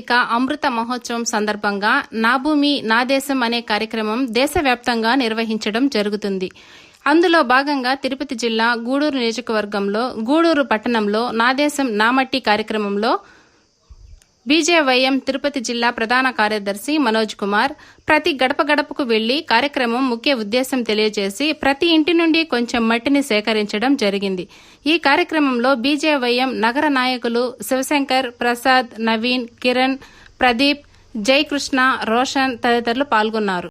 వార్షిక అమృత మహోత్సవం సందర్భంగా నా భూమి నా దేశం అనే కార్యక్రమం దేశవ్యాప్తంగా నిర్వహించడం జరుగుతుంది. అందులో భాగంగా తిరుపతి జిల్లా గూడూరు నియోజకవర్గంలో గూడూరు పట్టణంలో నా దేశం నా మట్టి కార్యక్రమంలో బీజేవైఎం తిరుపతి జిల్లా ప్రధాన కార్యదర్శి మనోజ్ కుమార్ ప్రతి గడప గడపకు వెళ్లి కార్యక్రమం ముఖ్య ఉద్దేశం తెలియజేసి ప్రతి ఇంటి నుండి కొంచెం మట్టిని సేకరించడం జరిగింది. ఈ కార్యక్రమంలో బీజేవైఎం నగర నాయకులు శివశంకర్, ప్రసాద్, నవీన్, కిరణ్, ప్రదీప్, జయకృష్ణ, రోషన్ తదితరులు పాల్గొన్నారు.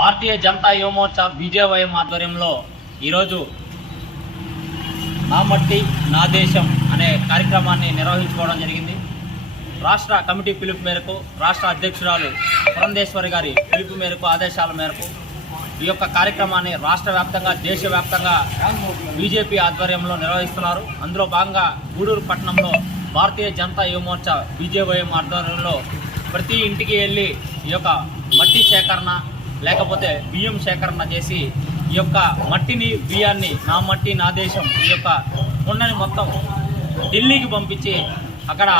భారతీయ జనతా యువమోర్చా బీజేవైఎం ఆధ్వర్యంలో ఈరోజు నా మట్టి నా దేశం అనే కార్యక్రమాన్ని నిర్వహించుకోవడం జరిగింది. రాష్ట్ర కమిటీ పిలుపు మేరకు, రాష్ట్ర అధ్యక్షురాలు పురంధేశ్వరి గారి పిలుపు మేరకు, ఆదేశాల మేరకు ఈ యొక్క కార్యక్రమాన్ని రాష్ట్ర వ్యాప్తంగా, దేశవ్యాప్తంగా బీజేపీ ఆధ్వర్యంలో నిర్వహిస్తున్నారు. అందులో భాగంగా గూడూరు పట్టణంలో భారతీయ జనతా యువమోర్చా బీజేవైఎం ఆధ్వర్యంలో ప్రతి ఇంటికి వెళ్ళి ఈ యొక్క మట్టి సేకరణ లేకపోతే బియ్యం సేకరణ చేసి ఈ యొక్క మట్టిని, బియ్యాన్ని నా మట్టి నా దేశం ఈ యొక్క కొండని మొత్తం ఢిల్లీకి పంపించి అక్కడ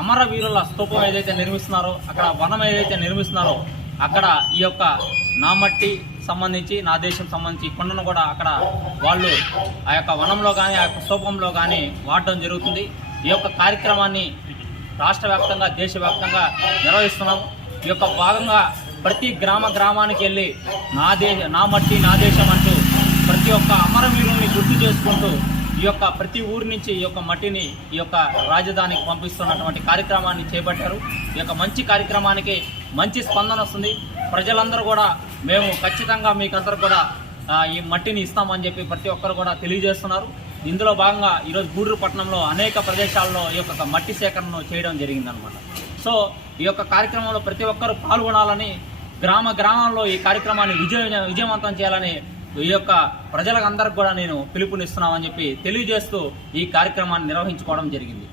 అమరవీరుల స్తూపం ఏదైతే నిర్మిస్తున్నారో, అక్కడ వనం ఏదైతే నిర్మిస్తున్నారో అక్కడ ఈ యొక్క నా మట్టి సంబంధించి, నా దేశం సంబంధించి కొండను కూడా అక్కడ వాళ్ళు ఆ యొక్క వనంలో కానీ, ఆ యొక్క స్తూపంలో కానీ వాడటం జరుగుతుంది. ఈ యొక్క కార్యక్రమాన్ని రాష్ట్ర వ్యాప్తంగా, దేశవ్యాప్తంగా నిర్వహిస్తున్నాము. ఈ యొక్క భాగంగా ప్రతి గ్రామానికి వెళ్ళి నా మట్టి నా దేశం అంటూ ప్రతి ఒక్క అమరవీరుల్ని గుర్తు చేసుకుంటూ ఈ యొక్క ప్రతి ఊరి నుంచి ఈ యొక్క మట్టిని ఈ యొక్క రాజధానికి పంపిస్తున్నటువంటి కార్యక్రమాన్ని చేపట్టారు. ఈ యొక్క మంచి కార్యక్రమానికి మంచి స్పందన వస్తుంది. ప్రజలందరూ కూడా మేము ఖచ్చితంగా మీకందరూ కూడా ఈ మట్టిని ఇస్తామని చెప్పి ప్రతి ఒక్కరు కూడా తెలియజేస్తున్నారు. ఇందులో భాగంగా ఈరోజు గూడూరు పట్టణంలో అనేక ప్రదేశాల్లో ఈ యొక్క మట్టి సేకరణను చేయడం జరిగిందనమాట. సో ఈ యొక్క కార్యక్రమంలో ప్రతి ఒక్కరూ పాల్గొనాలని, గ్రామాల్లో ఈ కార్యక్రమాన్ని విజయవంతం చేయాలని ఈ యొక్క ప్రజలందరికీ కూడా నేను పిలుపునిస్తున్నామని చెప్పి తెలియజేస్తూ ఈ కార్యక్రమాన్ని నిర్వహించుకోవడం జరిగింది.